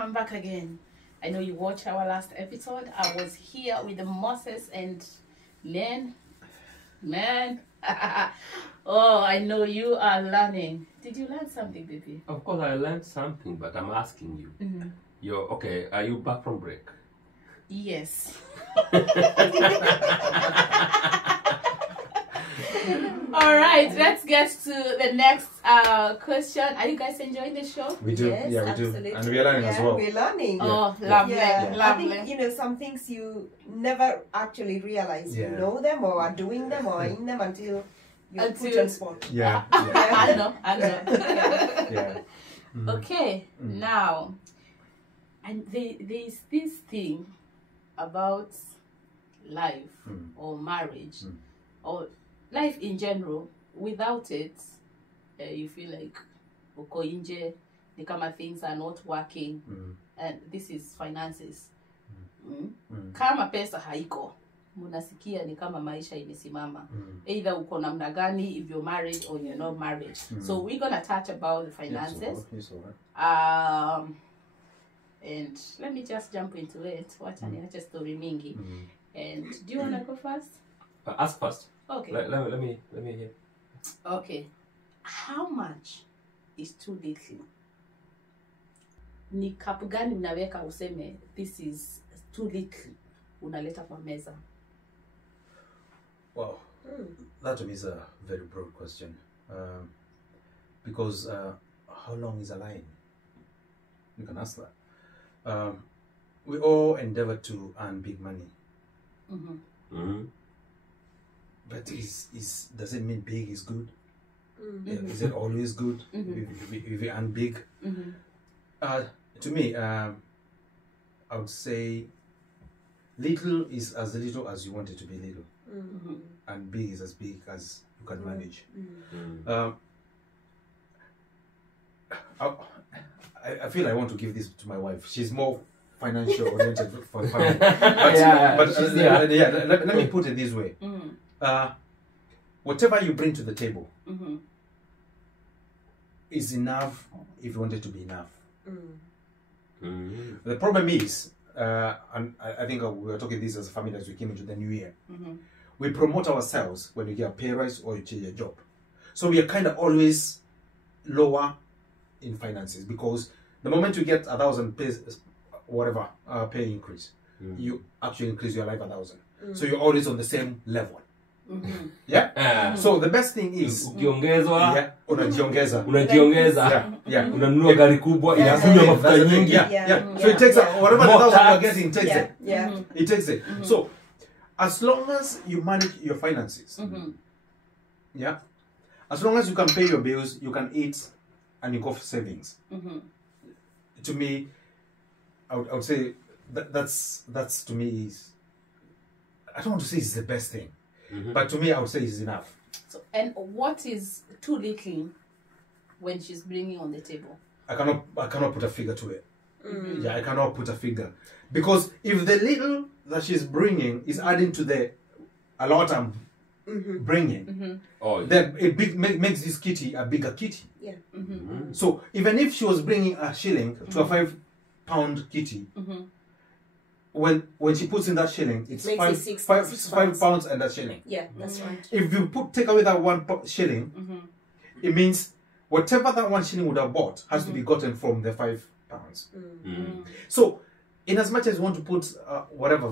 come back again. I know you watched our last episode. I was here with the Moses and man. Oh, I know you are learning. Did you learn something, baby? Of course, I learned something, but I'm asking you. You're okay. Are you back from break? Yes. All right, let's get to the next question. Are you guys enjoying the show? We do. Yes, Yeah, we absolutely. do. And we're learning as well. We're learning. Oh, lovely, Yeah. lovely. I think, some things you never actually realize you know them or are doing them or are in them until you're put on spot. Yeah. I know. Yeah. Okay, now, and there's this thing about life or marriage or life in general. Without it, you feel like uko nje, ni kama things are not working, and this is finances. Kama pesa haiko, munasikia ni kama maisha imesimama. Either uko namna gani if you're married or you're not married. So we're gonna touch about the finances. And let me just jump into it. Wacha niache story mingi. And do you wanna go first? Ask first. Okay. Let me hear. Okay. How much is too little? Ni kapu gani unaweka useme this is too little? Unaleta kwa meza. Well, that to me is a very broad question. Because how long is a line? You can ask that. We all endeavor to earn big money. But does it mean big is good? Is it always good if you earn big? To me, I would say little is as little as you want it to be little, and big is as big as you can manage. I feel I want to give this to my wife. She's more financial oriented for the family. Let me put it this way. Whatever you bring to the table is enough if you want it to be enough. The problem is, and I think we were talking this as a family as we came into the new year, we promote ourselves when you get a pay rise or you change your job. So we are kind of always lower in finances because the moment you get 1,000 pay increase, you actually increase your life 1,000. So you're always on the same level. So the best thing is unajiongeza unanunua gari kubwa inakunywa mafuta nyingi. So it takes whatever 1,000 you're getting, takes it. It takes it. So as long as you manage your finances, as long as you can pay your bills, you can eat, and you go for savings. To me, I would say that's to me is, I don't want to say it's the best thing, but to me I would say it's enough. So, and what is too little when she's bringing on the table? I cannot put a figure to it. I cannot put a figure, because if the little that she's bringing is adding to a lot I'm bringing, then it makes this kitty a bigger kitty. So even if she was bringing a shilling to a £5 kitty, when she puts in that shilling, it's five pounds and that shilling. Yeah, that's right. If you take away that one shilling, it means whatever that one shilling would have bought has to be gotten from the £5. So in as much as you want to put whatever,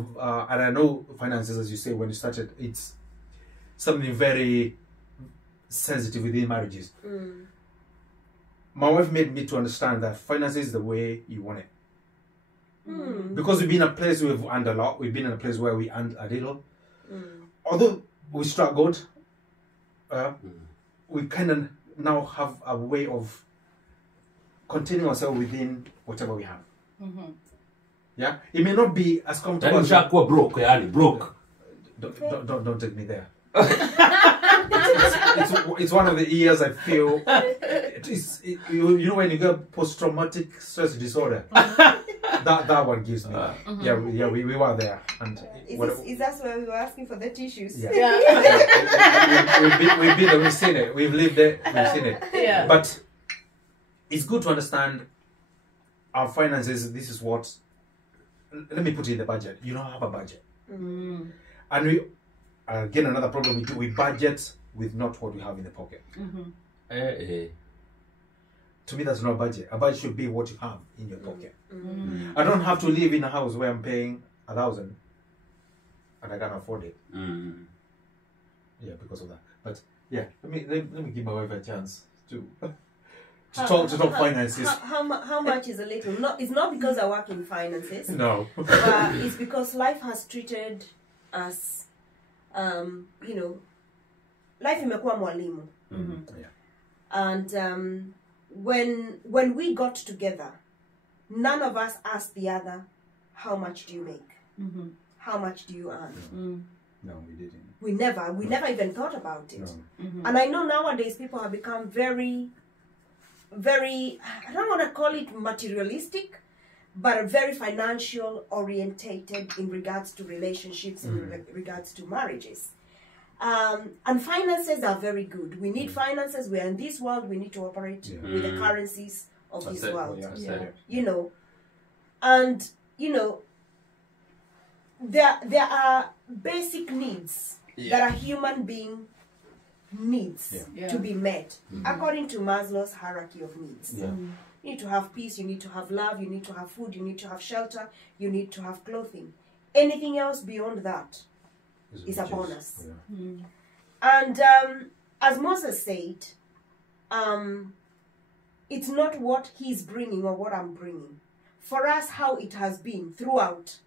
and I know finances, as you say, when you started, it's something very sensitive within marriages. My wife made me to understand that finances is the way you want it. Because we've been in a place where we've earned a lot, we've been in a place where we earned a little. Although we struggled, we kind of now have a way of containing ourselves within whatever we have. It may not be as comfortable as broke. Don't take me there. It's one of the years I feel you know when you get post-traumatic stress disorder. That one gives me. We were there. And is that why we were asking for the tissues? We've been there, we've seen it. We've lived it, we've seen it. But it's good to understand our finances, this is what, let me put it in the budget. You don't have a budget. And we, again, another problem, we budget with not what we have in the pocket. To me, that's not a budget. A budget should be what you have in your pocket. I don't have to live in a house where I'm paying 1,000 and I can't afford it. Yeah, because of that. But yeah, let me give my wife a chance to talk finances. How much is a little? No, it's not because I work in finances. No. But it's because life has treated us, life imekuwa mwalimu. Yeah. And when we got together, none of us asked the other, how much do you make? How much do you earn? No, we didn't. We never even thought about it. No. And I know nowadays people have become very, very, I don't want to call it materialistic, but very financial orientated in regards to relationships, in regards to marriages. And finances are very good. We need finances. We are in this world. We need to operate with the currencies of this world. And there are basic needs that a human being needs to be met according to Maslow's hierarchy of needs. You need to have peace, you need to have love, you need to have food, you need to have shelter, you need to have clothing. Anything else beyond that is a bonus. And as Moses said, it's not what he's bringing or what I'm bringing. For us, how it has been throughout.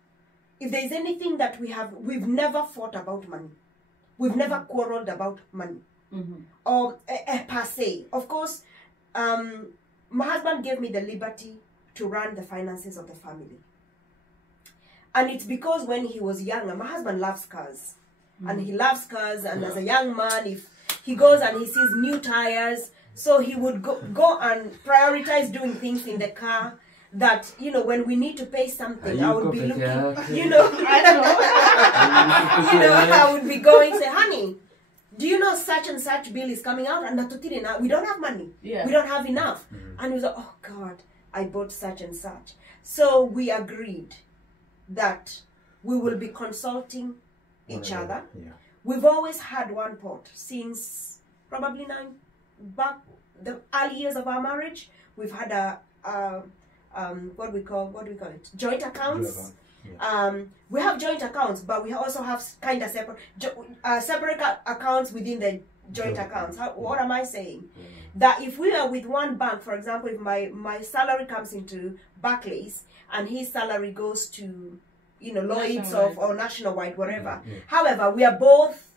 If there's anything that we've never fought about money. We've never quarreled about money. Or per se. Of course, my husband gave me the liberty to run the finances of the family. And it's because when he was younger, my husband loves cars. And he loves cars. And as a young man, if he goes and he sees new tires, so he would go and prioritize doing things in the car that, when we need to pay something, I would be looking, I would be going, say, honey, do you know such and such bill is coming out? And we don't have money. We don't have enough. And he was like, oh God, I bought such and such. So we agreed that we will be consulting each other. We've always had one pot since probably the early years of our marriage. We've had what do we call it? Joint accounts. We have joint accounts, but we also have kind of separate accounts within the joint accounts. What am I saying? That if we are with one bank, for example, if my salary comes into Barclays and his salary goes to Lloyd's or Nationwide, whatever. However, we are both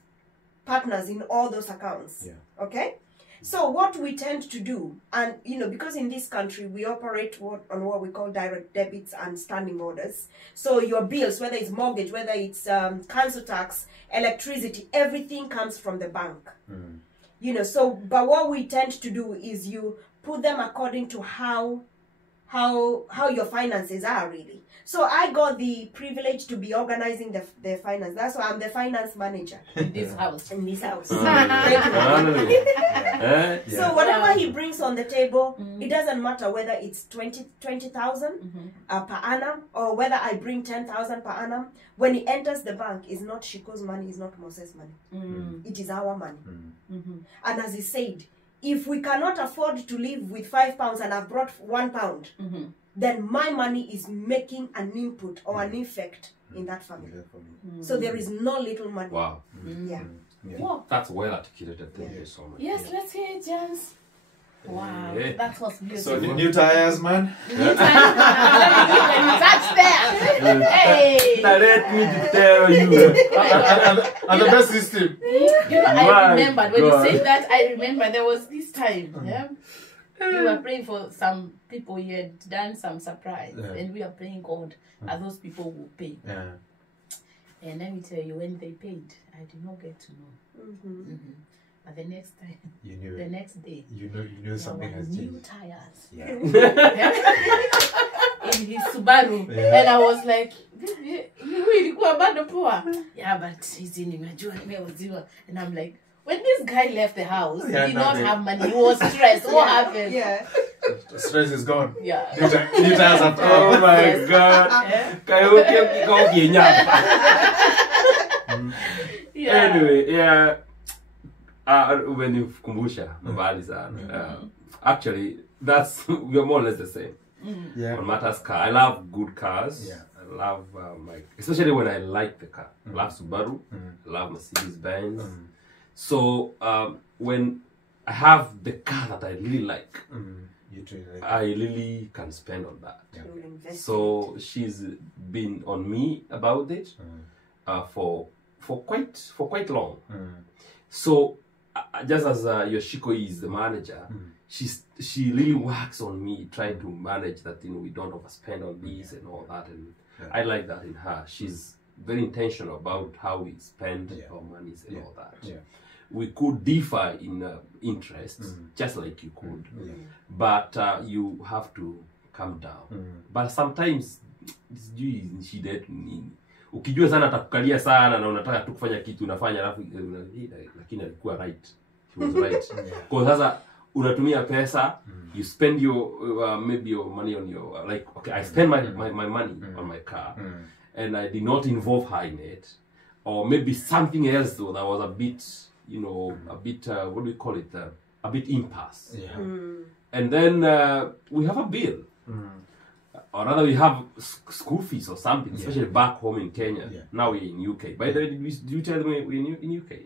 partners in all those accounts. Okay? So what we tend to do, and because in this country we operate on what we call direct debits and standing orders. So your bills, whether it's mortgage, whether it's council tax, electricity, everything comes from the bank. But what we tend to do is you put them according to how your finances are really. So I got the privilege to be organizing the finance. That's why I'm the finance manager in this house. So whatever he brings on the table, it doesn't matter whether it's 20,000 per annum or whether I bring 10,000 per annum. When he enters the bank, it's not Shiko's money, it's not Moses' money. It is our money. And as he said, if we cannot afford to live with £5 and I've brought £1, then my money is making an input or an effect in that family. So there is no little money. Wow. Wow. That's well articulated. Thank you so much. Yes, let's hear it, Jens. Wow, that was beautiful. So new tires, man. New tires, touch there. Hey. Now let me tell you. And the best system. I remembered when you said that. I remember there was this time. We were praying for some people. You had done some surprise, and we are praying God that those people will pay. And let me tell you, when they paid, I did not get to know. But the next time, the next day, you know something has changed. New tires. In his Subaru, and I was like, "Yeah, but he's in Imajua." And I'm like, When this guy left the house, he did not nothing. have money. He was stressed. What happened? Yeah. The stress is gone. Yeah. New tires have come. Oh my Yes. God. Yeah. Yeah. Anyway, yeah. When you kumbusha, mbali sana. Actually, we're more or less the same. Yeah. On matters car, I love good cars. Yeah. I love especially when I like the car. I love Subaru. I love Mercedes Benz. So when I have the car that I really like, I really can spend on that. Yeah. So she's been on me about it for quite long. So just as Yoshiko is the manager, she really works on me trying to manage that, we don't overspend on these and all that, and I like that in her. She's very intentional about how we spend our monies and all that. Yeah. We could differ in interests, just like you could, but you have to calm down. But sometimes she did ukijua sana atakukalia sana na unataka tu kufanya kitu unafanya alafu lakini alikuwa right. She was right. Kwa sasa unatumia pesa, you spend your maybe your money on your like, okay, I spend my money on my car and I did not involve her in it, or maybe something else though that was a bit, a bit what do we call it, a bit impasse. And then we have a bill. Or rather, we have school fees or something, especially back home in Kenya. Now we're in UK. By the way, did you tell me we're in UK?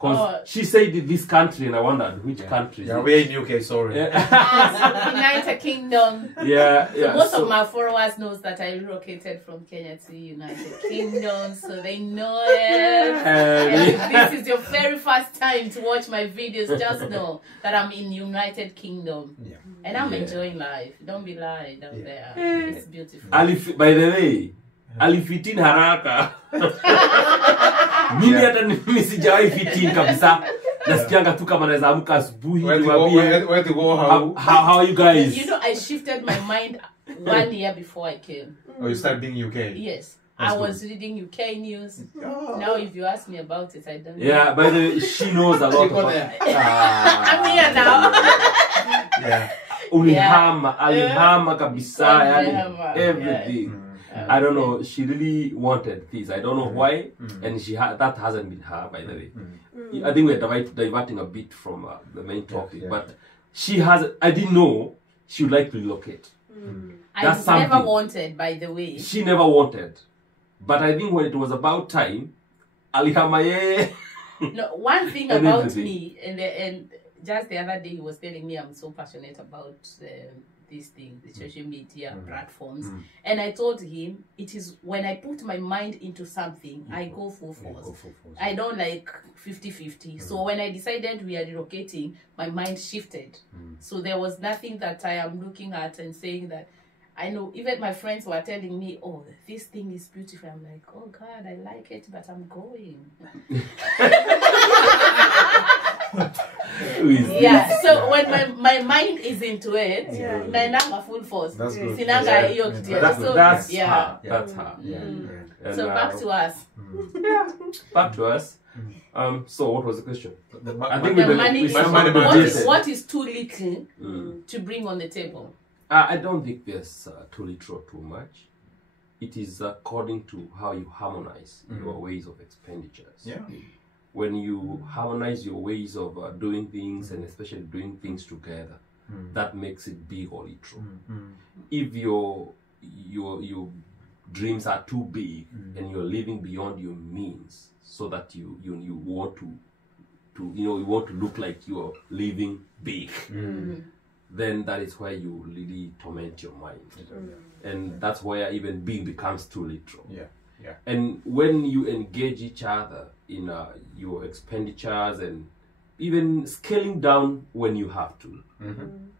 Because she said this country, and I wondered which country. Yeah, we're in UK. Sorry. United Kingdom. Yeah. So most of my followers knows that I relocated from Kenya to United Kingdom, so they know it. And if this is your very first time to watch my videos, just know that I'm in United Kingdom. And I'm enjoying life. Don't be lying down there. It's beautiful. By the way, alifitin haraka. Mimi hata mimi sijawahi fitin kabisa. Nasikianga tu kama naweza amka asubuhi niwaambie where to go, how are you guys? I shifted my mind 1 year before I came. Oh, you started being UK? Yes. I was reading UK news. Now, if you ask me about it, I don't know. Yeah, by the way, she knows a lot about it. I'm here now. Yeah. Alihama kabisa, everything. I don't know, she really wanted this. I don't know why, and that hasn't been her, by the way. I think we're diverting a bit from the main topic, but I didn't know she would like to relocate. That's I never wanted, by the way. She never wanted. But I think when it was about time, alihama yeye. No, one thing about me, and just the other day he was telling me I'm so passionate about these things, the social media platforms, and I told him it is when I put my mind into something, I go full force. I don't like 50-50. So when I decided we are relocating, my mind shifted. So there was nothing that I am looking at and saying that. I know even my friends were telling me, oh, this thing is beautiful. I'm like, oh God, I like it, but I'm going. So when my mind is into it, naendanga full force. Sinanga hiyo kitu. That's her. That's her. So back to us. Back to us. So what was the question? I think the money what is too little to bring on the table? I don't think there's too little or too much. It is according to how you harmonize your ways of expenditures. Yeah. When you harmonize your ways of doing things, and especially doing things together, that makes it big or little. If your dreams are too big and you're living beyond your means, so that you want to you want to look like you're living big. Then that is where you really torment your mind. And that's where even big becomes too literal. And when you engage each other in your expenditures and even scaling down when you have to,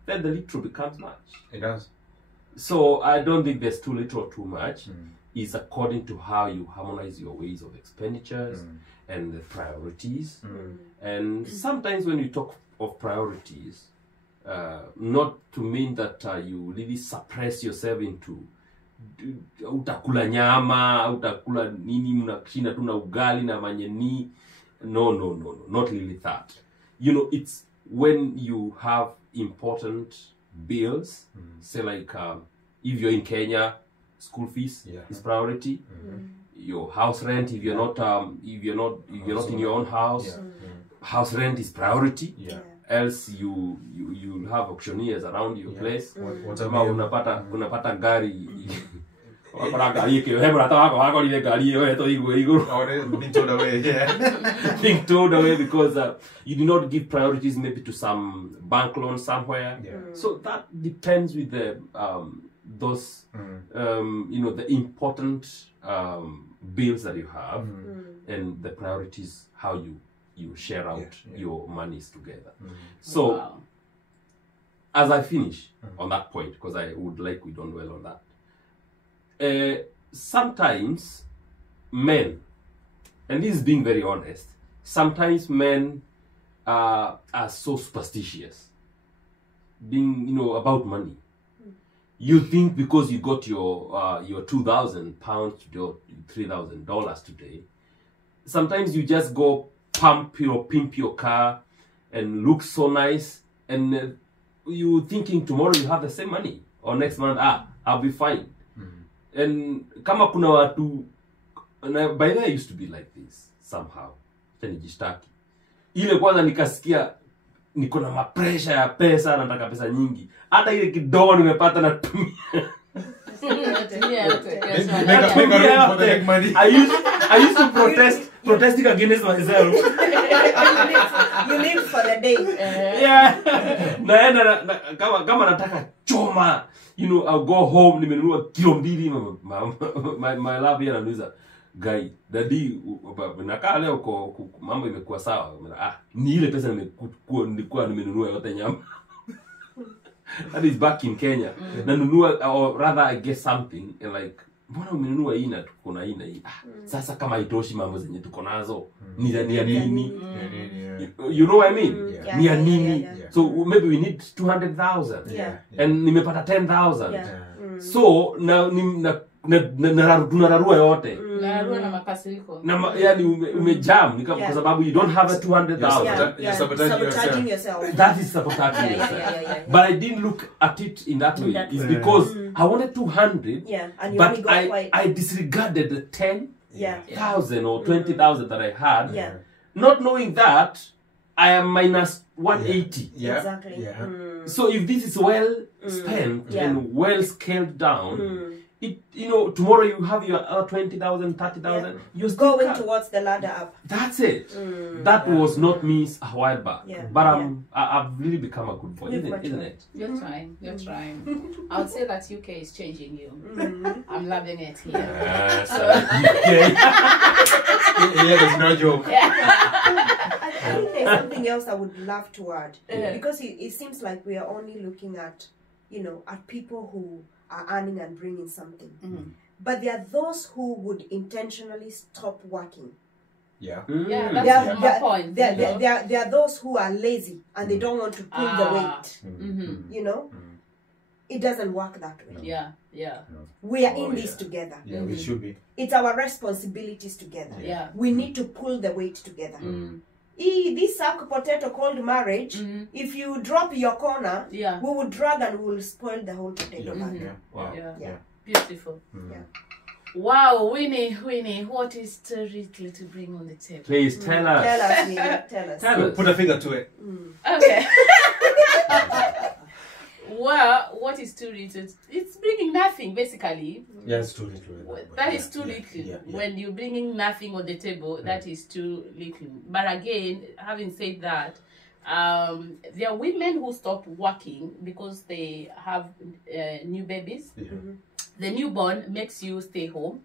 then the literal becomes much. It does. So I don't think there's too little or too much. It's according to how you harmonize your ways of expenditures and the priorities. And sometimes when you talk of priorities, not to mean that you really suppress yourself into utakula nyama, utakula nini, mnashinda tu na ugali na manyeni, No, not really that. You know, it's when you have important bills, say like if you're in Kenya, school fees is priority. Your house rent, if you're not in your own house, house rent is priority. Else you'll have auctioneers around your place. Kama unapata gari being towed away because you do not give priorities maybe to some bank loan somewhere. So that depends with the those you know, the important bills that you have and the priorities, how you share out your monies together. So as I finish on that point, because I would like we don't dwell on that, sometimes men, and this is being very honest, sometimes men are so superstitious, being, you know, about money. You think because you got your £2,000 today or $3,000 today, sometimes you just go pimp your car and look so nice, and you thinking tomorrow you have the same money, or next month I'll be fine. And kama kuna watu, by the way, I used to be like this somehow. Nijishtaki ile kwanza nikasikia niko na mapresha ya pesa, nataka pesa nyingi, hata ile kidogo nimepata natumia. I used to protesting against myself. You live for the day. Naenda kama nataka choma, you know, I'll go home, nimenunua kilo 2, my love here ananiuliza, guy, daddy, nakaa leo kwa mambo imekuwa sawa. Ni ile pesa nilikuwa nimenunua yote nyama. That is back in Kenya. Nanunua, or rather I get something and like, mbona umenunua hii na tuko na hii na hii? Sasa kama haitoshi mambo zenye tuko nazo, ni ya nini? You know what I mean? Ni ya nini? So maybe we need 200,000 and nimepata 10,000. So tunararua yote. Nararua na makasiriko. Yani umejam kwa sababu you don't have a 200,000. You're sabotaging yourself. That is sabotaging yourself. But I didn't look at it in that way. It's because I wanted 200, and you but I disregarded the 10,000 or 20,000 that I had, not knowing that I am minus 180. Exactly. So if this is well spent and well scaled down, it, you know, tomorrow you have your 20,000, 30,000. You're going towards the ladder up. That's it. That was not me a while back. But I've really become a good boy, isn't it? You're trying. You're trying. I would say that UK is changing you. I'm loving it here. UK. There's no joke. I think there's something else I would love to add, because it seems like we are only looking at, you know, at people who are earning and bringing something. But there are those who would intentionally stop working. That's my point. There are those who are lazy and they don't want to pull the weight. You know? It doesn't work that way. We are in this together. We should be. It's our responsibilities together. We need to pull the weight together. This sack potato called marriage, if you drop your corner, we will drag and we will spoil the whole potato. Beautiful. Wow, Winnie, what is territory to bring on the table? Please tell us. Tell us. Put a figure to it. Okay. Well, what is too little? It's bringing nothing, basically. It's too little. That is too little. When you're bringing nothing on the table, that is too little. But again, having said that, there are women who stop working because they have new babies. The newborn makes you stay home,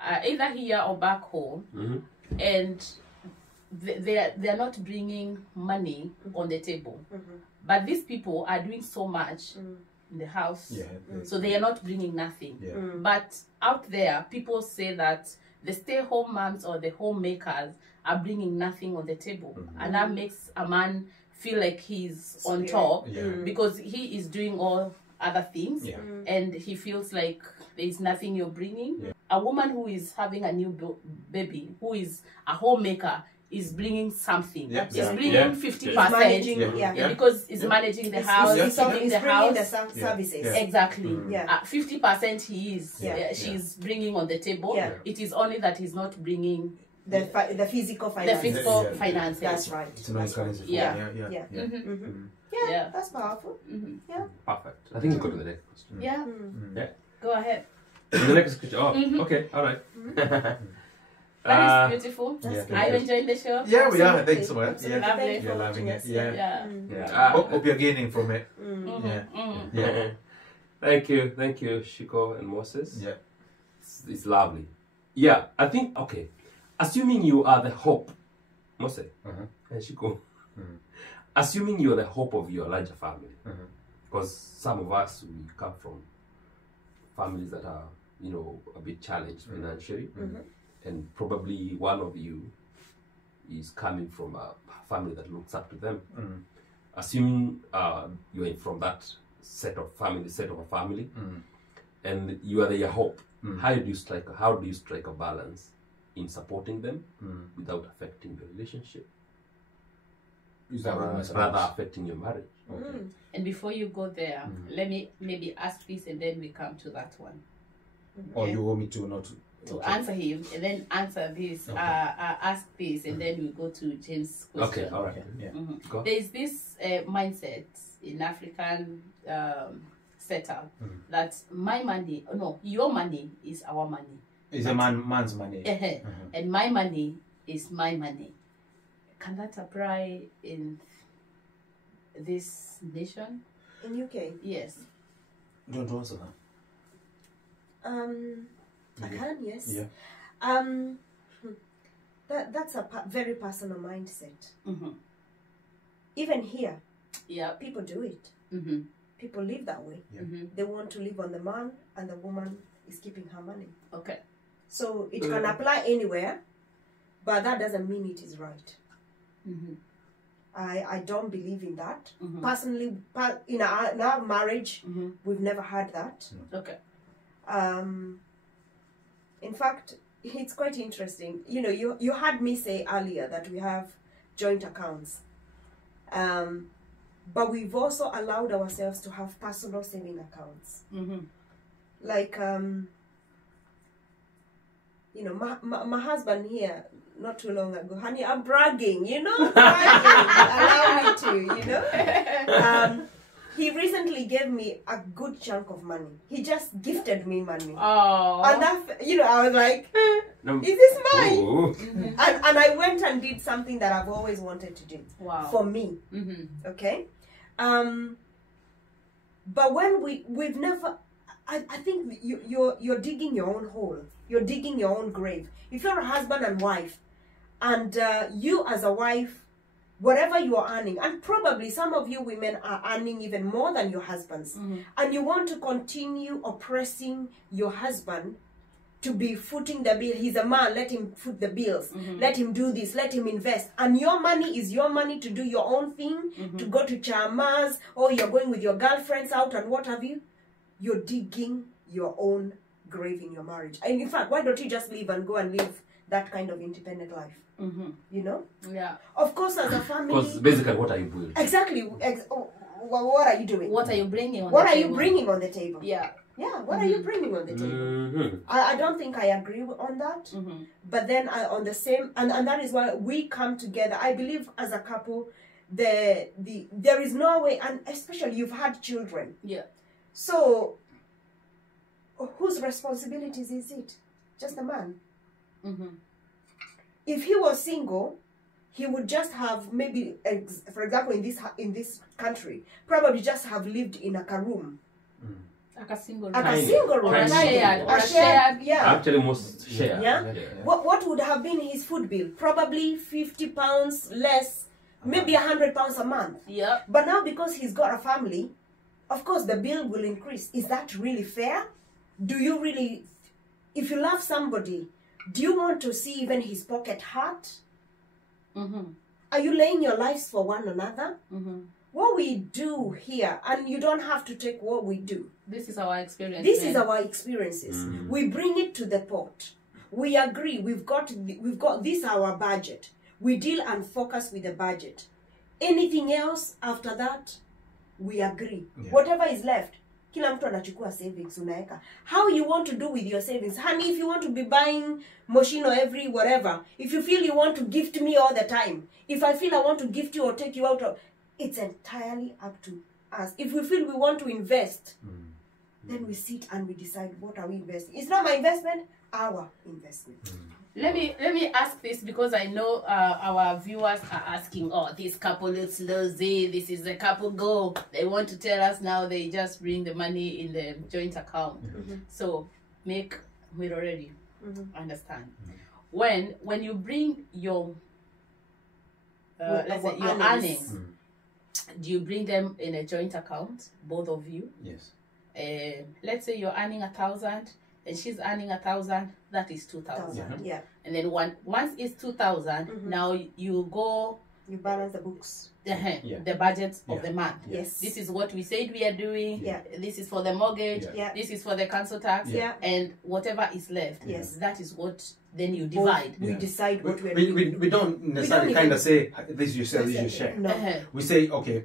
either here or back home, and they are not bringing money on the table. But these people are doing so much in the house, so they are not bringing nothing. But out there, people say that the stay-home moms or the homemakers are bringing nothing on the table, and that makes a man feel like he's on top because he is doing all other things, and he feels like there's nothing you're bringing. A woman who is having a new baby, who is a homemaker, is bringing something. Yeah. It's Yeah. bringing Yeah. 50%. managing, Yeah. Because it's managing the house, It's feeding the bringing house. the services. Yeah. Exactly. Yeah. 50% he is. Yeah. She's bringing on the table. Yeah. It is only that he's not bringing The physical the finances. physical Yeah. finances. That's right. It's no currency. Yeah. Yeah. Yeah. Yeah. Mhm. Yeah, Yeah. that's powerful. Yeah. Perfect. I think we go to the next question. Yeah. Yeah. Go ahead. The next question. Oh, okay. All right. That is beautiful. Yeah. Are you enjoying the show? Yeah, we are. Absolutely. Thanks so much. Absolutely. Yeah. Lovely. Thank you You're for loving watching it. us. Yeah. Yeah. Yeah. Hope you're gaining from it. Yeah. Thank you, Tshique and Moses. Yeah. It's lovely. Yeah, I think, okay. Assuming you are the hope, Moses and Tshique, assuming you are the hope of your larger family, because some of us, we come from families that are, you know, a bit challenged financially, and probably one of you is coming from a family that looks up to them. Assuming you're from that set of a family, and you are their hope, how do you strike a balance in supporting them without affecting the relationship, rather affecting your marriage? And before you go there, let me maybe ask this and then we come to that one. Or you want me to not To answer him and then answer this, ask this, and then we go to James' question. Okay, all right. Yeah. Go. There is this mindset in African setup that your money is our money. It's a man's money. And my money is my money. Can that apply in this nation? In UK? Yes. Don't answer that. I can, yes. Yeah. That's a very personal mindset. Even here, people do it. People live that way. They want to live on the man, and the woman is keeping her money. Okay. So it can apply anywhere, but that doesn't mean it is right. I don't believe in that. Personally, in our marriage, we've never had that. Okay. In fact, it's quite interesting. You know, you heard me say earlier that we have joint accounts. But we've also allowed ourselves to have personal saving accounts. Like, you know, my husband here, not too long ago, honey, I'm bragging, you know, allow me to, you know. He recently gave me a good chunk of money. He just gifted me money. Oh. And that, you know, I was like, is this mine? And I went and did something that I've always wanted to do. Wow. For me. Okay? But when we've never, I think you're digging your own hole. You're digging your own grave. If you're a husband and wife, and you as a wife, whatever you are earning, and probably some of you women are earning even more than your husbands, and you want to continue oppressing your husband to be footing the bill. He's a man, let him foot the bills. Let him do this, let him invest. And your money is your money to do your own thing, to go to chamas, or you're going with your girlfriends out and what have you. You're digging your own grave in your marriage. And in fact, why don't you just leave and go and live that kind of independent life? You know? Yeah. Of course, as a family. Because basically, what are you doing? Exactly. What are you doing? What are you bringing on What the are table? you bringing on the table? Yeah. Yeah, what are you bringing on the table? I don't think I agree on that. But then on the same, and that is why we come together. I believe as a couple, there is no way, and especially you've had children. Yeah. So, whose responsibilities is it? Just the man. If he was single, he would just have maybe, for example, in this country, probably just have lived in a room. Like a single room. Like a single room. Or a shared. Or a shared, yeah. Actually, most share. Yeah. What would have been his food bill? Probably £50 less, maybe £100 a month. Yeah. But now because he's got a family, of course the bill will increase. Is that really fair? Do you really, if you love somebody, do you want to see even his pocket hurt? Are you laying your lives for one another? What we do here, and you don't have to take what we do. This is our experience. This is our experiences. We bring it to the pot. We agree. We've got this our budget. We deal and focus with the budget. Anything else after that, we agree. Yeah. Whatever is left, kila mtu anachukua savings unaeka. How you want to do with your savings. Honey, if you want to be buying Moschino every whatever, if you feel you want to gift me all the time, if I feel I want to gift you or take you out of, it's entirely up to us. If we feel we want to invest, then we sit and we decide what are we investing. It's not my investment, our investment. Let me ask this, because I know our viewers are asking, oh, this couple looks lousy, this is the couple goal. They want to tell us now they just bring the money in the joint account. So make we're already understand. When you bring your let's say your earnings, do you bring them in a joint account, both of you? Yes. Let's say you're earning 1,000 and she's earning 1,000, that is 2,000. Yeah. And then once it's 2,000, now you go, You balance the books. the budget of the month. Yes. This is what we said we are doing. Yeah. This is for the mortgage. Yeah. This is for the council tax. Yeah. And whatever is left, Yes. that is what then you divide. We decide what we're We doing. don't necessarily kind of say, this is your share, this is your share. No. We say, okay,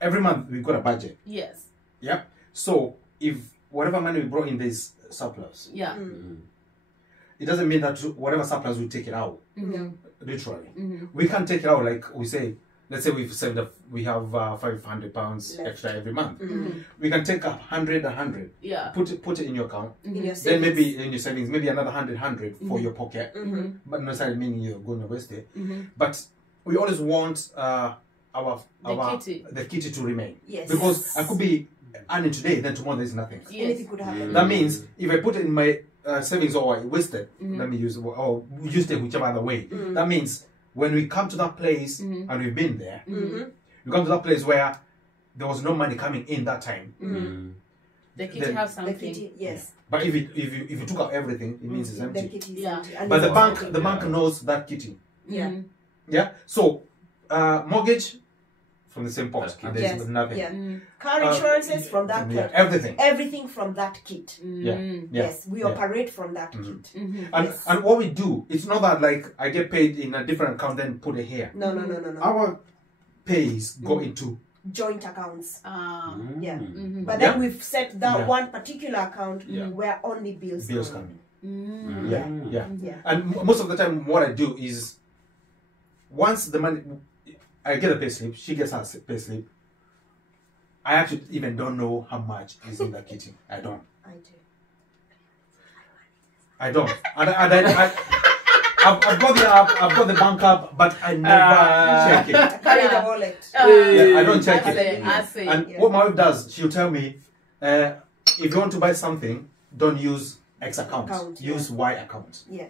every month we've got a budget. Yes. Yeah. So if whatever money we brought in this surplus, Yeah. it doesn't mean that whatever surplus we take it out. Literally, we can't take it out like we say. Let's say we've saved we have £500 extra every month. We can take 100. Yeah. Put it in your account. In your Then savings. maybe in your savings, maybe another 100 for your pocket. But not necessarily meaning you're going to waste it. But we always want the kitty to remain. Yes. Because I could be earning today, then tomorrow there's nothing. Anything could happen. That means if I put it in my savings or I waste it, let me use or use it whichever other way. That means when we come to that place and we've been there, we come to that place where there was no money coming in that time. The kitty have The something. kitty, yes. But if you took out everything, it means it's The empty. kitty is Yeah. empty. And But it's the bank knows that kitty. Yeah. Yeah. So mortgage from the same pot. And there's Yes. nothing. Yeah. Car insurances from that Yeah, kit. everything. Everything from that kit. Yeah. Yes, we operate from that kit. And what we do, it's not that like I get paid in a different account then put it here. No. Our pays go into Joint accounts. Yeah. But Yeah. then we've set that Yeah. one particular account Yeah. where only bills coming. Yeah. Yeah. And most of the time, what I do is once the money, I get a pay slip, she gets her pay slip. I actually even don't know how much is in the kitty. I don't. I do. I don't. And I've got the app, I've got the bank app, but I never check it. Carry the wallet. Yeah, I don't check I it. see. And what my wife does, she'll tell me, if you want to buy something, don't use X account. Use Y account. Yeah.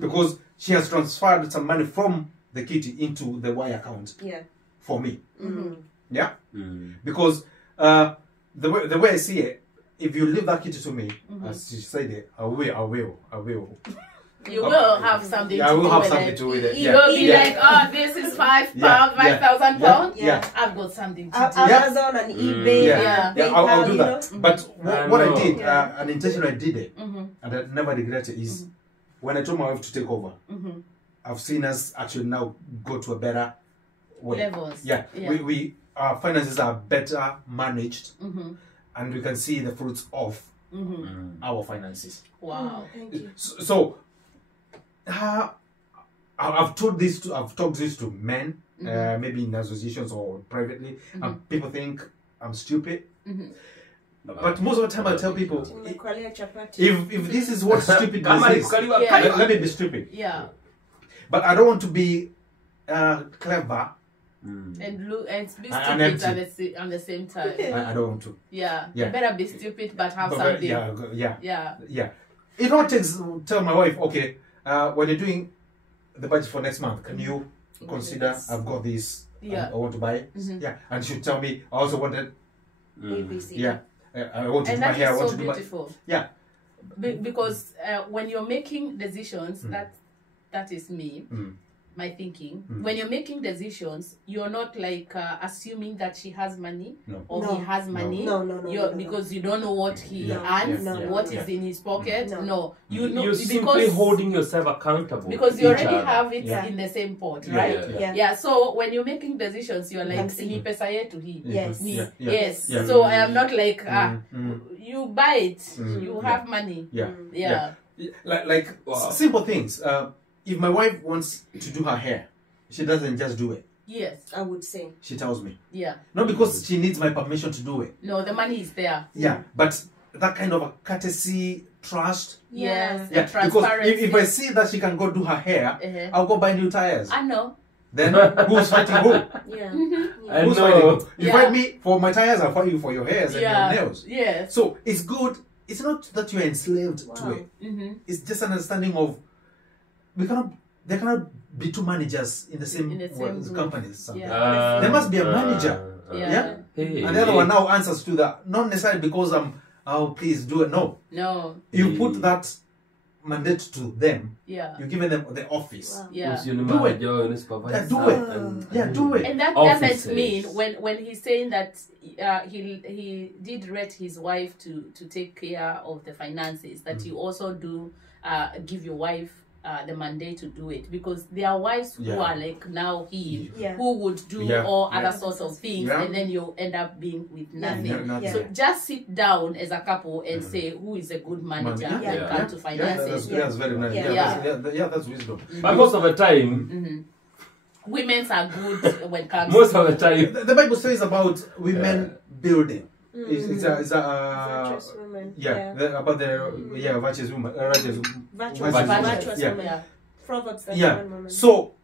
Because she has transferred some money from the kitty into the Y account Yeah. for me. Yeah? Because the way I see it, if you leave that kitty to me, as she said it, I will. You will have something Yeah, I to will do have with something it. to do with it. You Yeah. will be like, oh, this is £5,000. Yeah. I've got something to do. Amazon and eBay. Yeah. And Yeah, I'll PayPal, do you that. know. But what I did, Yeah. and intentionally I did it, and I never regret it, is when I told my wife to take over, I've seen us actually now go to a better way. Levels. Yeah. We our finances are better managed, and we can see the fruits of our finances. Wow. Thank you. So I've talked this to men, maybe in associations or privately, and people think I'm stupid. But most of the time I tell people, if this is what stupidness is, let me be stupid. Yeah. But I don't want to be clever. And be And stupid at the same time. I don't want to. Yeah. Yeah. You better be stupid but have But, something. yeah. It all takes tell my wife, okay, when you're doing the budget for next month, can you consider I've got this, Yeah. I want to buy it? Yeah. And she'll tell me I also wanted ABC. yeah. I want to And do my that hair, I is want so to do my beautiful. yeah. Because when you're making decisions, that is me. my thinking. When you're making decisions, you're not like assuming that she has money or he has money. No. Because you don't know what he earns, what is in his pocket. No, you're simply holding yourself accountable because you already have it in the same pot, right? Yeah. So when you're making decisions, you're like, ni pesa yetu hii. Yes. So I am not like you buy it, you have money. Like simple things. If my wife wants to do her hair, she doesn't just do it. Yes, I would say. She tells me. Yeah. Not because she needs my permission to do it. No, the money is there. Yeah, but that kind of a courtesy, trust. Yes. Yeah, because if I see that she can go do her hair, I'll go buy new tires. I know. Then who's fighting who? Who's fighting who? You fight me for my tires, I'll fight you for your hairs and your nails. Yeah. So it's good. It's not that you're enslaved to it. It's just an understanding of there cannot be two managers in the same companies. There must be a manager. And the other one now answers to that. Not necessarily because please do it. No. You put that mandate to them. You're giving them the office. Do it. Do it. And that doesn't mean when he's saying that he did rate his wife to take care of the finances, that you also do give your wife the mandate to do it, because there are wives who are like now who would do all other sorts of things, and then you end up being with nothing. So just sit down as a couple and say who is a good manager when it comes to finances. That's very nice. That's wisdom. But most of the time, women are good when it comes. Most of the time, the Bible says about women building. It's virtuous women. About the virtuous woman, virtuous woman. Proverbs. So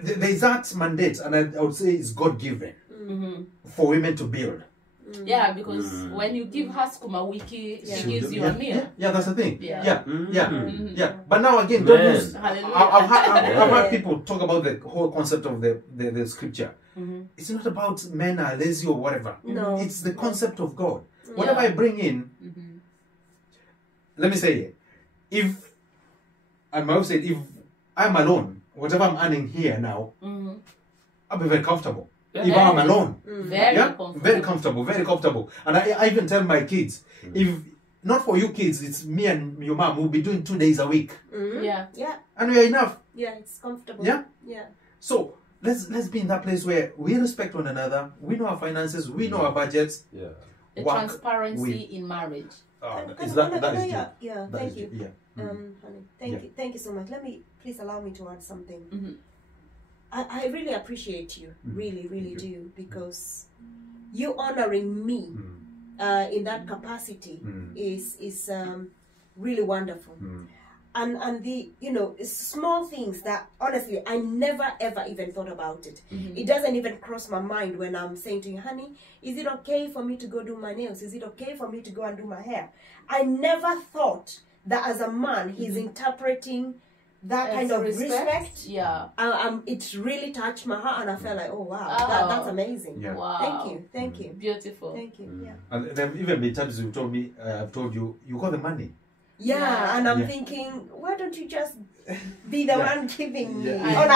there's that mandate, and I would say it's God given for women to build. Yeah, because when you give her skuma wiki, she gives you a meal. Yeah, that's the thing. Yeah. But now again, don't use. I've heard people talk about the whole concept of the scripture. It's not about men are lazy or whatever. No. It's the concept of God. Whatever I bring in, let me say it. If my wife said, if I'm alone, whatever I'm earning here now, I'll be very comfortable. If I'm alone, very comfortable. And I even tell my kids, if not for you kids, it's me and your mom. We'll be doing 2 days a week. And we are enough. Yeah, it's comfortable. Yeah. So let's be in that place where we respect one another. We know our finances. We know our budgets. The transparency in marriage. Is that thank you. Honey, thank you so much. Please allow me to add something. I really appreciate you, really do, because you honoring me in that capacity is really wonderful. And the small things that honestly I never ever even thought about it. It doesn't even cross my mind when I'm saying to you, honey, is it okay for me to go do my nails? Is it okay for me to go and do my hair? I never thought that as a man he's interpreting that kind of respect. It really touched my heart, and I felt like, oh wow, that's amazing. Wow. Thank you. Beautiful. Thank you. And there have even been times you told me, I've told you, you got the money. And I'm thinking, why don't you just be the one giving me? I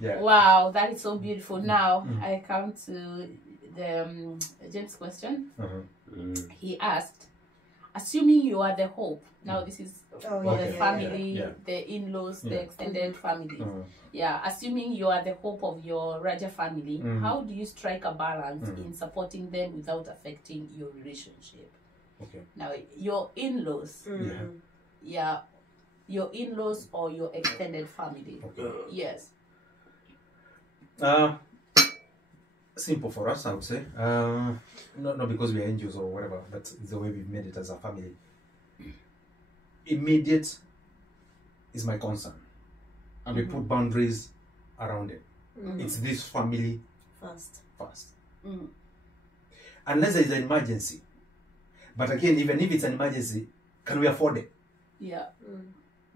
know. Wow, that is so beautiful. Now I come to the James question. He asked, assuming you are the hope. Now this is for the family, the in-laws, the extended family. Assuming you are the hope of your Raja family, how do you strike a balance in supporting them without affecting your relationship? Now your in-laws, your in-laws or your extended family. Yes. Simple for us, I would say. Not because we are angels or whatever, but it's the way we've made it as a family. Immediate is my concern, and we put boundaries around it. It's this family first. Unless there is an emergency. But again, even if it's an emergency, can we afford it?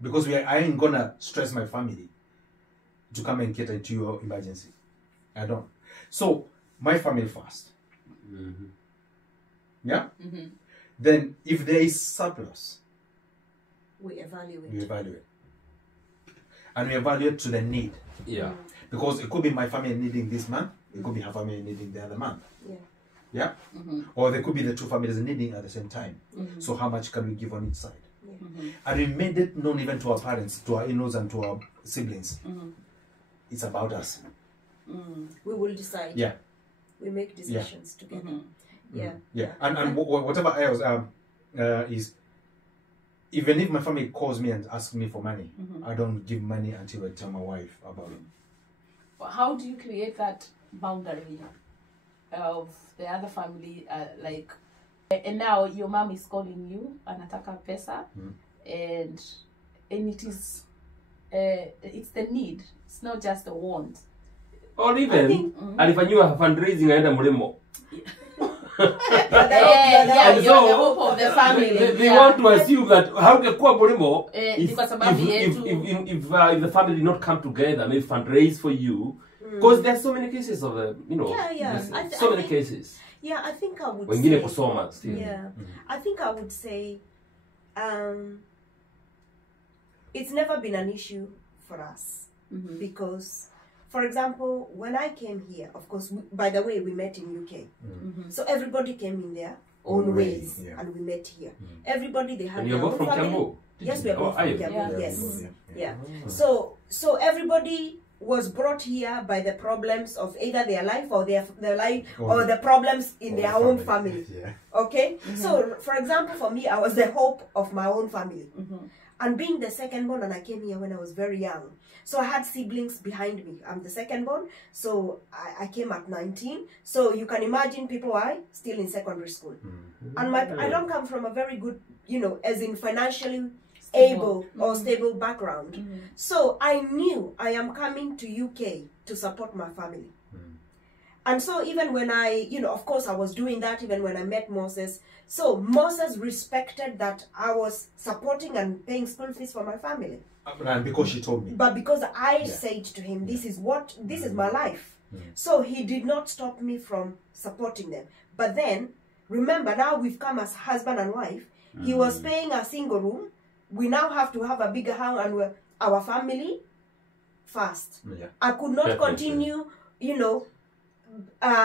Because I ain't gonna stress my family to come and cater to your emergency. I don't. So my family first. Then if there is surplus, We evaluate. And we evaluate to the need. Yeah. Because it could be my family needing this month, it could be her family needing the other month. Yeah? Or there could be the two families needing at the same time. So how much can we give on each side? And we made it known even to our parents, to our in-laws and to our siblings. It's about us. We will decide. Yeah. We make decisions together. Yeah. And whatever else is, even if my family calls me and asks me for money, I don't give money until I tell my wife about it. But how do you create that boundary of the other family, like, and now your mom is calling you, anataka pesa, and it is, it's the need. It's not just a want. Or even, and if I knew a fundraising, I had a muremo. Yeah, you're the hope of the family. They want to assume that how can muremo if the family did not come together, maybe fundraise for you. Because there are so many cases of so many cases. Yeah, I think I would say. I think I would say it's never been an issue for us because, for example, when I came here, of course, by the way, we met in UK. So everybody came in their own ways and we met here. Everybody, they had and their own family. Yes, we are both from Kiambu. Yes. So everybody was brought here by the problems of either their life or their life or the problems in their own family. Okay? So, for example, for me, I was the hope of my own family. And being the second born, and I came here when I was very young. So I had siblings behind me. I'm the second born, so I came at 19. So you can imagine people are still in secondary school. And I don't come from a very good, as in financially able or stable background. So I knew I am coming to UK to support my family. And so even when I, of course I was doing that even when I met Moses. So Moses respected that I was supporting and paying school fees for my family. And because she told me. But because I said to him, this is my life. So he did not stop me from supporting them. But then, remember, now we've come as husband and wife. He was paying a single room. We now have to have a bigger house and our family first. I could not continue,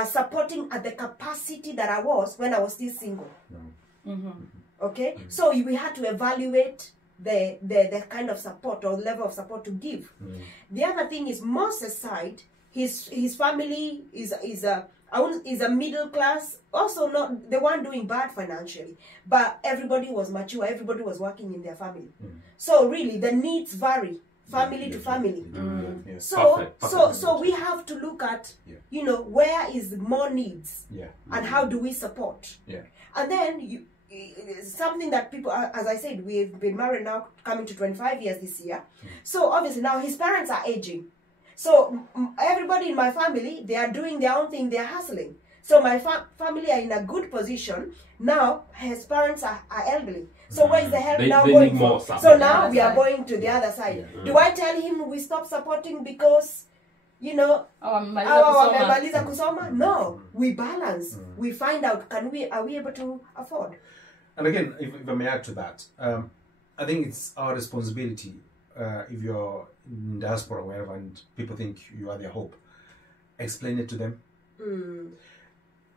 supporting at the capacity that I was when I was still single. Okay? So we had to evaluate the kind of support or level of support to give. The other thing is Moses' side, his family is a middle class, also not the one doing bad financially, but everybody was mature, everybody was working in their family. So really the needs vary family to family. So we have to look at where is more needs and how do we support. And then something that people, as I said, we've been married now coming to 25 years this year. So obviously now his parents are aging. So everybody in my family, they are doing their own thing, they are hustling. So my family are in a good position. Now his parents are elderly. So where is the help now going from? So now we are going to the other side. Do I tell him we stop supporting because, wamemaliza kusoma? No, we balance. We find out, are we able to afford? And again, if I may add to that, I think it's our responsibility, if you're in diaspora or wherever and people think you are their hope, explain it to them.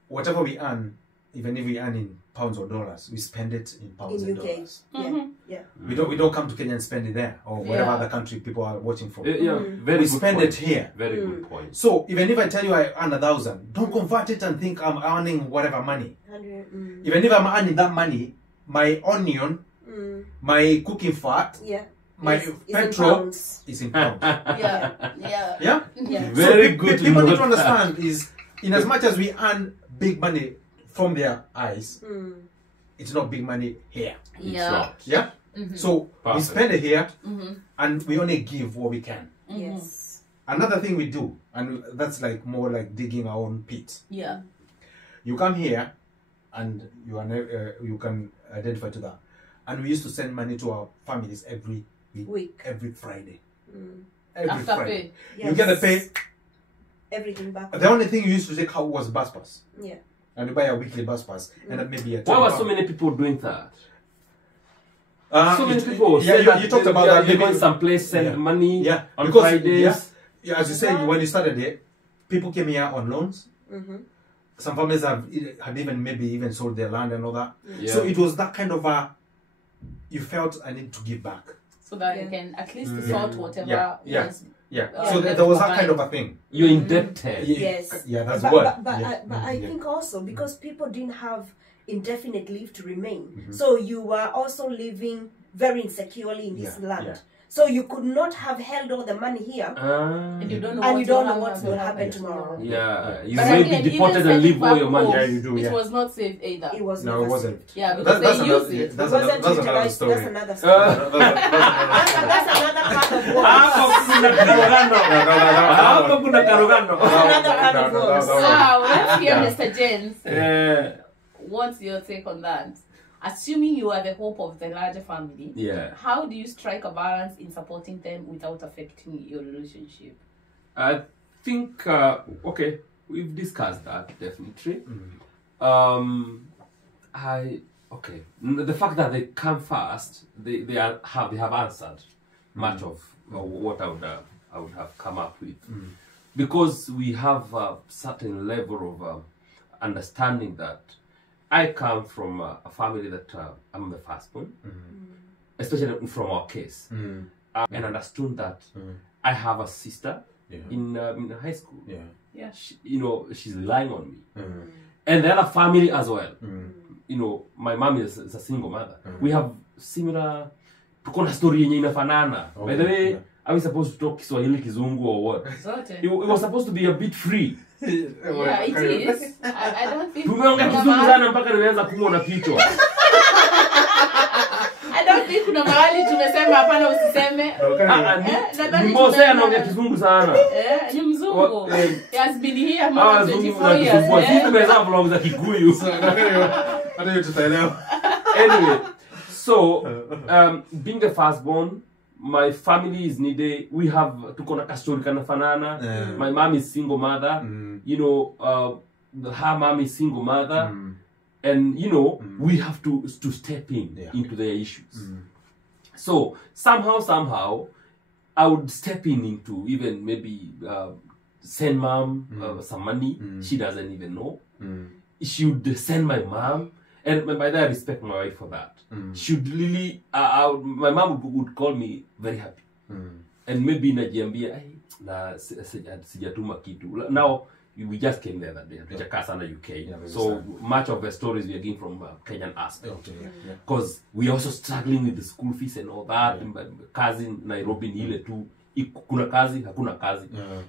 Whatever we earn, even if we earn in pounds or dollars, we spend it in pounds and dollars. We don't come to Kenya and spend it there or whatever other country people are watching from. We spend it here. Very good point. So even if I tell you I earn 1,000, don't convert it and think I'm earning whatever money. Even if I'm earning that money, my onion, my cooking fat, my petrol is in pounds. Very so good. People need to understand is, in as much as we earn big money from their eyes, it's not big money here. So we spend it here, and we only give what we can. Another thing we do, and that's like more like digging our own pit. You come here, and you can identify to that. And we used to send money to our families every week, every Friday. Every Friday. You get the pay. Everything back. The only thing you used to take out was bus pass. And you buy a weekly bus pass, and then maybe a. Why were so many people doing that? So many people say you that talked about that. They're going someplace, send money on because, Fridays. Yeah, as you say, when you started it, people came here on loans. Some families had even sold their land and all that. So it was that kind of you felt I need to give back. So that you can at least sort whatever was... So there was that kind of a thing. You're indebted. Yes. Yeah, that's but I think also because people didn't have indefinite leave to remain, so you were also living very insecurely in this land. So you could not have held all the money here, and you don't know what will happen tomorrow. Yeah, you may be deported and leave all your money. Yeah, you do. It was not safe either. It was no, it wasn't. Yeah, because they used it. That's another story. That's another story. That's another part of work. Another part of work. So let's hear Mr. James. What's your take on that? Assuming you are the hope of the larger family, how do you strike a balance in supporting them without affecting your relationship? I think, okay, we've discussed that, definitely. The fact that they come first, they have answered much of what I would have come up with. Because we have a certain level of understanding that I come from a family that I'm the firstborn, especially from our case, and understood that I have a sister in high school. She's relying on me, and the other family as well. My mom is a single mother. We have similar. Tukona story yenye inafanana. By the way, are we supposed to talk Kiswahili, Kizungu, or what? It was supposed to be a bit free. Yeah, it is. I don't think. Tumeongea Kizungu sana mpaka nimeanza kuona kichwa. I don't think kuna mahali tumesema hapana usiseme. Ni Mose anaongea Kizungu sana. Ni mzungu. He has been here more than 24 years. Sisi tumezaa vlog za Kikuyu. Hata hiyo tutaelewa. Anyway, so being the firstborn, my family is needed. We have tukona kastori kana fanana. My mom is single mother. Her mom is single mother. And we have to step into their issues. So somehow I would step into even maybe send mom some money. She doesn't even know. She would send my mom, and by that I respect my wife for that. Should really my mom would call me very happy, and maybe najiambia na sijatuma kitu. Now we just came there that day, Jakarta, UK. So much of the stories we are getting from Kenyan aspect. Because we are also struggling with the school fees and all that. Kazi Nairobi ni ile tu, kuna kazi, hakuna kazi.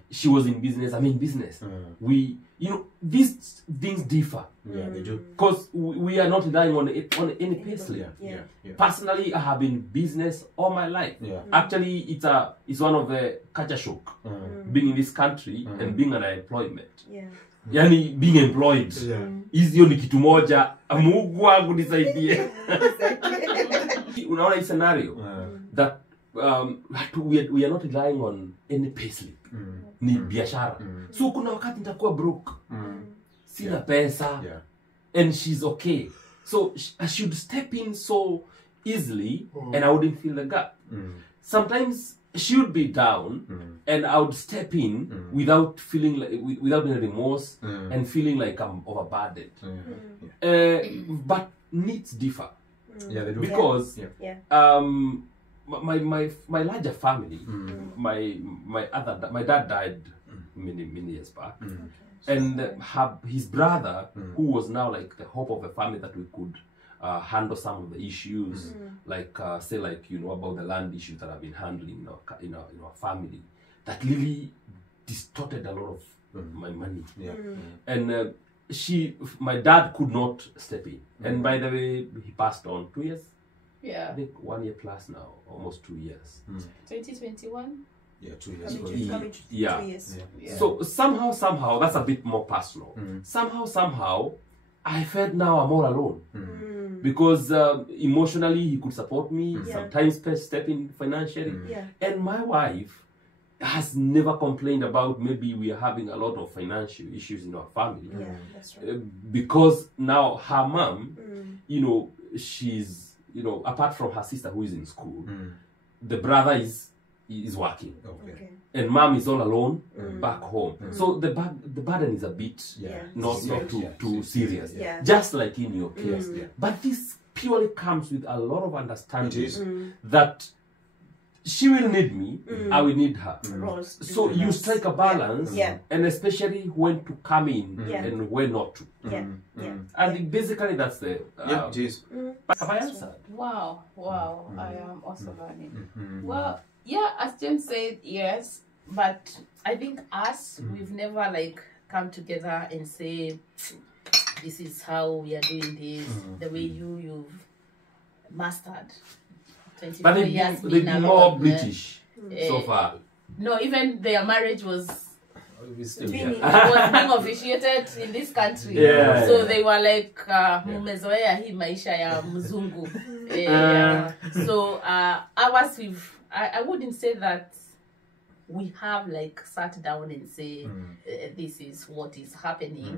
She was in business, I'm in business. We, these things differ. Yeah, they do. Because we are not relying on any payslip. Personally, I have been in business all my life. Actually, it's one of the culture shock being in this country and being unemployment. Yani being employed is hiyo ni kitu moja. Mungu wangu nisaidie. Unaona hii scenario that we are not relying on any payslip. Ni biashara. So kuna wakati nitakuwa broke. Sina pesa. And she's okay. So I should step in so easily and I wouldn't feel the gap. Sometimes she would be down and I would step in without feeling like, without any remorse and feeling like I'm overburdened. But needs differ. Yeah, they do. Because my larger family, my dad died many years back. And his brother, who was now like the hope of the family that we could handle some of the issues, like say like about the land issues that I've been handling in our family, that really distorted a lot of my money. And my dad could not step in. And by the way, he passed on 2 years. I think 1 year plus now, almost 2 years. 2021. Yeah, 2 years. Coming to 2 years. So somehow that's a bit more personal. Somehow I felt now I'm all alone because emotionally he could support me, sometimes step in financially, and my wife has never complained about maybe we are having a lot of financial issues in our family. That's right. Because now her mom, she's you know, apart from her sister who is in school, the brother is working. Okay. And mom is all alone back home. So the burden is a bit not too serious. Yeah. Just like in your case. But this purely comes with a lot of understanding that she will need me, I will need her. So you strike a balance, and especially when to come in and when not to. And basically that's the... Have I answered? Wow, I am also learning. Well, yeah, as James said, yes, but I think we've never like come together and say, this is how we are doing this, the way you've mastered. 24 But years they've been more British so far. No, even their marriage was Yeah. was being officiated in this country. Yeah. So they were like, mumezoea hii maisha ya mzungu. So ours, I wouldn't say that we have like sat down and say this is what is happening.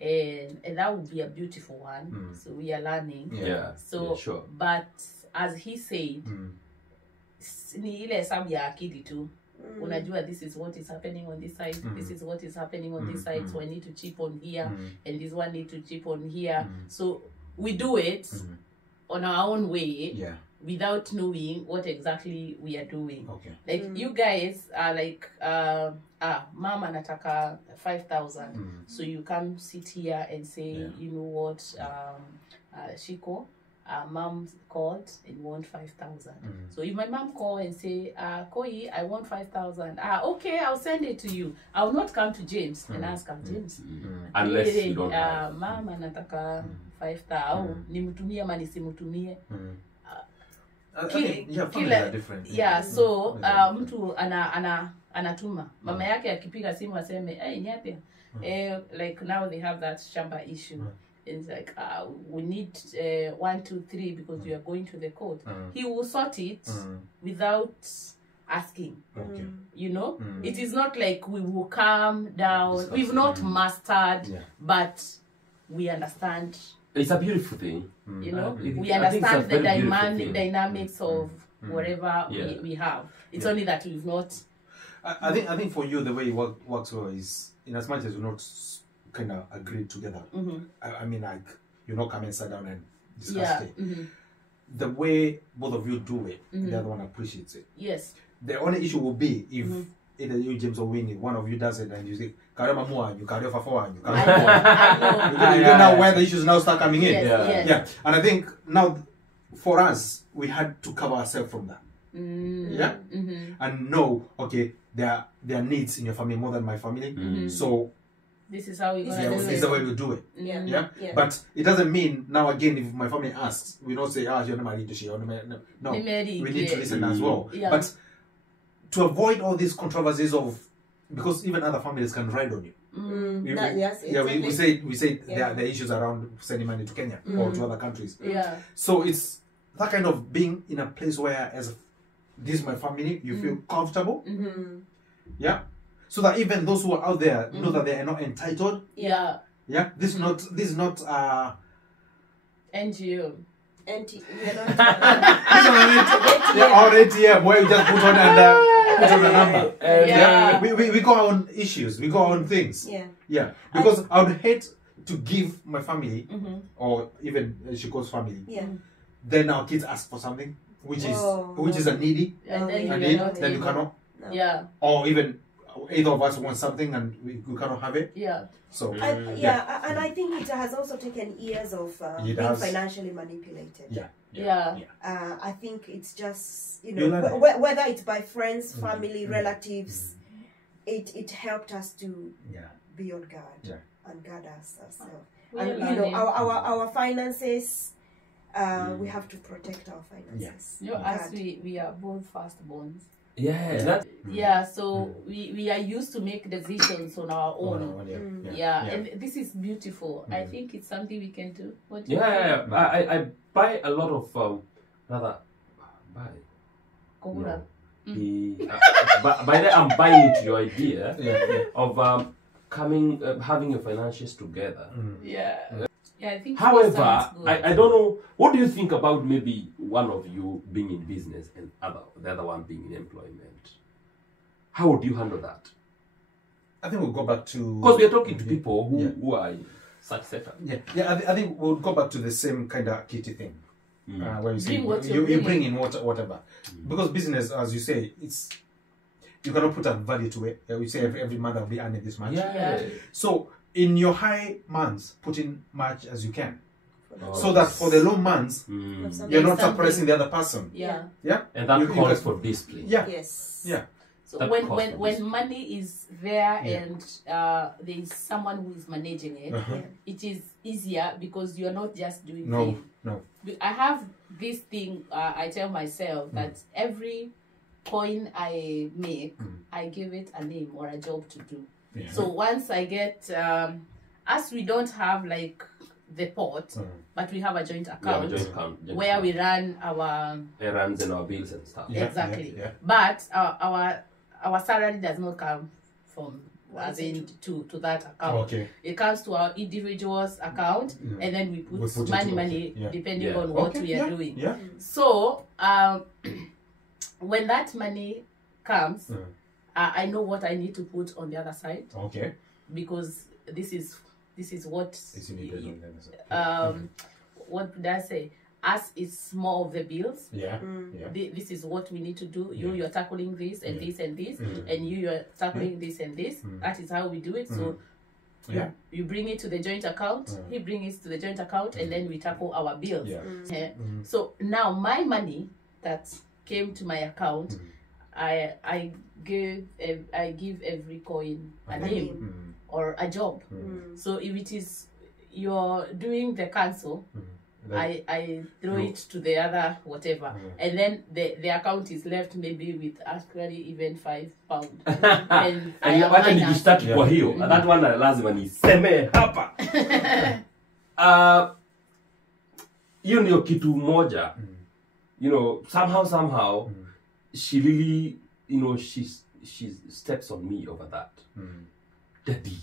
And that would be a beautiful one. So we are learning. Yeah. So, sure. But as he said, ni ile hesabu ya akili tu. Unajua, this is what is happening on this side, this is what is happening on this side, so I need to chip on here, and this one need to chip on here. So we do it on our own way, without knowing what exactly we are doing. Okay. Like you guys are like, mama anataka 5,000, so you come sit here and say, you know what, Shiko, mom called and want 5,000. So if my mom call and say, Koi, I want 5,000. Okay, I'll send it to you. I will not come to James and ask him, James, unless you don't have. mama nataka 5,000. Nimutumie ama nisimutumie. So mtu anatuma mama yake akipiga simu aseme, nyate, like now they have that shamba issue. It's like, we need 1, 2, 3 because we are going to the court. He will sort it without asking. You know, it is not like we will calm down. We've not mastered, but we understand. It's a beautiful thing. You know, we understand the dynamics of whatever we have. It's only that we've not. I think for you the way it works well is, in as much as you're not kind of agreed together. I mean, like, you know, come and sit down and discuss it. The way both of you do it, the other one appreciates it. Yes. The only issue will be if either you, James, or Winnie, one of you does it and you say, "Karema mua, you carry for 4, you carry." You don't know where the issues now start coming in. Yeah. And I think now, for us, we had to cover ourselves from that. And know, okay, there are needs in your family more than my family. So this is how we this is the way we do it. Yeah. But it doesn't mean now again if my family asks, we don't say, you're not married to she. No, we need to listen as well. But to avoid all these controversies of, because even other families can ride on you. We say there are the issues around sending money to Kenya or to other countries. So it's that kind of being in a place where, as this is my family, you feel comfortable. So that even those who are out there know that they are not entitled. This is not NGO. Or ATM where you just put on a number. We go on issues, we go on things. Because I would hate to give my family or even Shiko's family. Then our kids ask for something which is a needy, then you cannot. Or even either of us want something and we cannot have it. So and I think it has also taken years of being financially manipulated. I think it's just, you know, whether it's by friends, family, relatives, it helped us to be on guard and guard ourselves. And you know, our finances, we have to protect our finances. You know, as we are both firstborns. So we are used to make decisions on our own. And this is beautiful. I think it's something we can do. What do you think? I buy a lot of by that I'm buying into your idea of having your financials together. Yeah, I think. However, I don't know. What do you think about maybe one of you being in business and the other one being in employment? How would you handle that? I think we'll go back to... Because we are talking to people who are in such setup. Yeah. I think we'll go back to the same kind of kitty thing. Where you say you bring in whatever. Because business, as you say, it's... You cannot put a value to it. We say every month I'll be earning this much. So in your high months, put in much as you can. So that for the low months, you're not suppressing the other person. Yeah. And that calls for discipline. Yes. So when money is there and there is someone who is managing it, it is easier because you're not just doing things. No. I have this thing, I tell myself that every coin I make, I give it a name or a job to do. So once I get, as we don't have like the pot, but we have a joint account, where we run our errands and our bills and stuff. Exactly. But our salary does not come from to that account. It comes to our individual's account, and then we put money depending on what we are doing. So when that money comes, I know what I need to put on the other side. Because this is what what did I say? Us is more of the bills. This is what we need to do. You're tackling this and this and this, and you're tackling this and this. That is how we do it. So you bring it to the joint account, he brings it to the joint account, and then we tackle our bills. So now my money that came to my account, I give every coin a name or a job. So if it is you're doing the council, I throw it to the other whatever, and then the account is left maybe with actually even £5. And wacha nijishtaki kwa hiyo that one lazima niseme hapa. Hiyo ndio kitu moja, you know, somehow she really, you know, she steps on me over that. Daddy,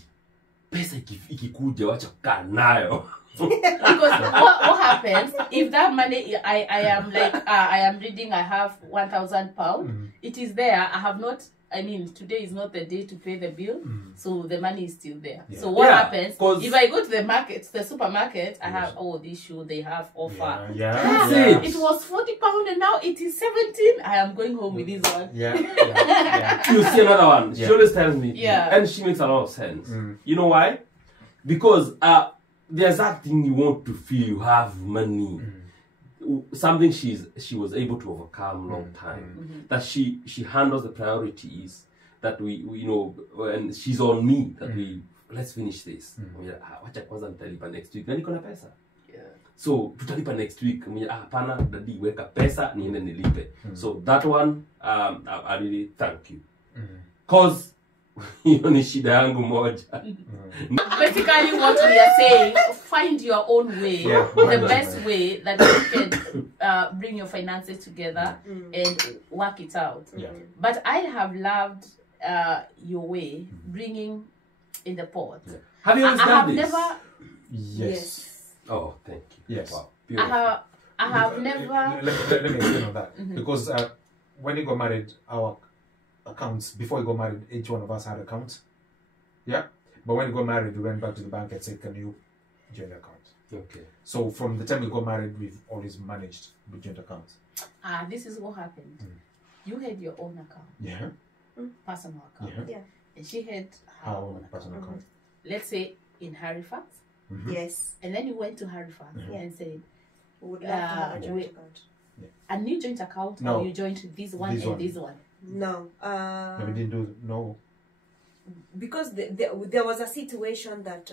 pesa ikikuja wacha kukaa nayo. Because what happens if that money I am like I am reading I have £1,000, it is there. I have not, I mean, today is not the day to pay the bill, so the money is still there. So what happens if I go to the market, the supermarket, I have this shoe, they have offer. It was £40 and now it is 17. I am going home with this one. You see another one. She always tells me, and she makes a lot of sense. You know why? Because there's that thing you want to feel you have money. Something she was able to overcome long time. That she handles the priorities that we you know, and she's on me that let's finish this. Wacha kwanza nitalipa next week. Na niko na pesa. So tutalipa next week. Hapana, daddy weka pesa niende nilipe. So that one I really thank you. Cause hiyo ni shida yangu moja. Basically what we are saying, find your own way, the best way that you can bring your finances together and work it out. But I have loved your way, bringing in the pot. Have you always done this? Never... Yes. Oh, thank you. Yes. Wow. I have never... Let me explain on that. Because when you got married, our accounts, before we got married, each one of us had accounts. But when we got married, we went back to the bank and said, can you join the account? So from the time we got married, we've always managed with joint accounts. This is what happened. You had your own account. Personal account. And she had her own personal account. Let's say in Halifax. Yes. And then you went to Halifax and said, we would love to have a joint account. A new joint account, or you joined this one and this one? No. We didn't do because there was a situation that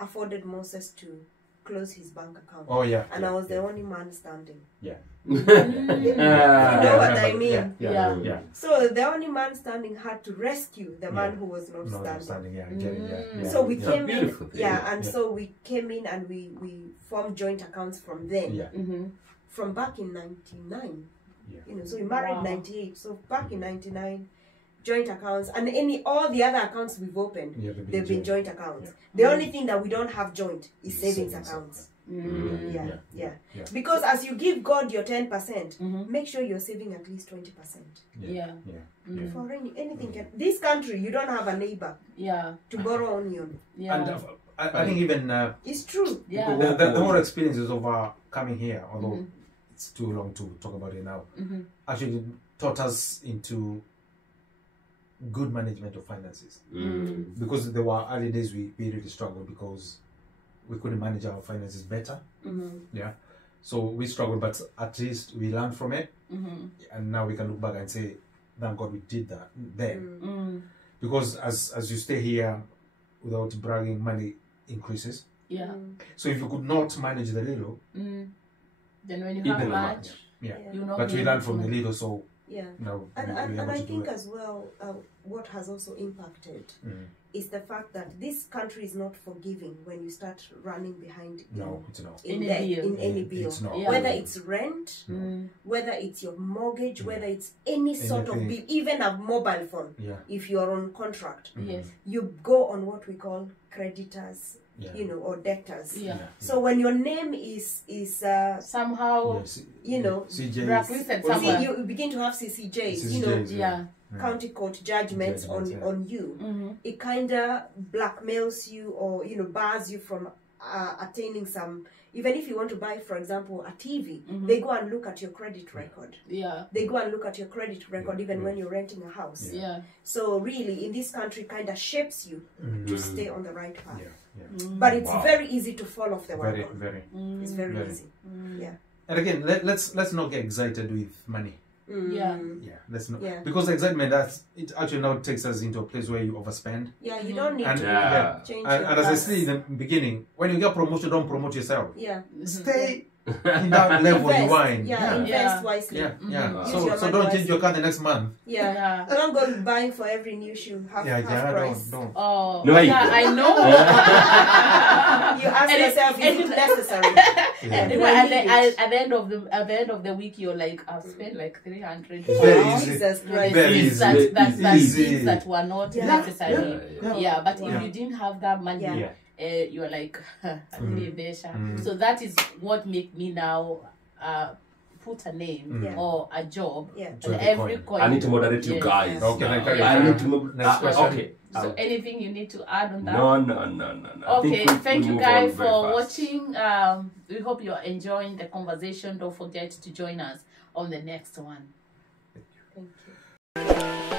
afforded Moses to close his bank account. And I was the only man standing. You know what I mean? So the only man standing had to rescue the man who was not standing. So we came in, and so we came in and we formed joint accounts from then. From back in 99. You know, so we married 98. So back in 99, joint accounts, and all the other accounts we've opened, they've been joint accounts. The only thing that we don't have joint is savings accounts. Yeah. Because as you give God your 10%, make sure you're saving at least 20%. For anything. This country, you don't have a neighbor to borrow onion. And I think even it's true. The whole experiences of coming here, although it's too long to talk about it now, actually taught us into good management of finances. Because there were early days we really struggled because we couldn't manage our finances better. So we struggled, but at least we learned from it, and now we can look back and say, thank God we did that then. Because as you stay here without bragging, money increases. So if you could not manage the little, then when you have much, you know. But we learned from the little, so now and I think as well, what has also impacted is the fact that this country is not forgiving when you start running behind in any bill. It's not. Whether it's rent, whether it's your mortgage, whether it's any sort of bill, even a mobile phone. If you are on contract, you go on what we call creditors, or debtors. So when your name is somehow CJs, you begin to have CCJs, county court judgments on you. It kind of blackmails you, or bars you from attaining some. Even if you want to buy, for example, a TV, they go and look at your credit record. They go and look at your credit record even when you're renting a house. So really, in this country, kind of shapes you to stay on the right path. But it's very easy to fall off the wagon. It's very easy. And again, let's not get excited with money. Let's not, because the excitement it actually now takes us into a place where you overspend. You don't need to change your and as I said in the beginning, when you get promotion, don't promote yourself. Stay in that level you are in. Invest wisely. So don't change your car the next month. Don't go buying for every new shoe half price. Don't. Oh, no, I know. You ask yourself, is it necessary? At the end of the week, you're like, I've spent like 300. Very easy. Jesus Christ. Very easy. That were not necessary. But if you didn't have that money, you're like, so that is what make me now put a name or a job on every coin. I need to moderate you guys. Okay, I need to okay. So anything you need to add on that? No. Okay, thank you guys for watching. We hope you're enjoying the conversation. Don't forget to join us on the next one. Thank you.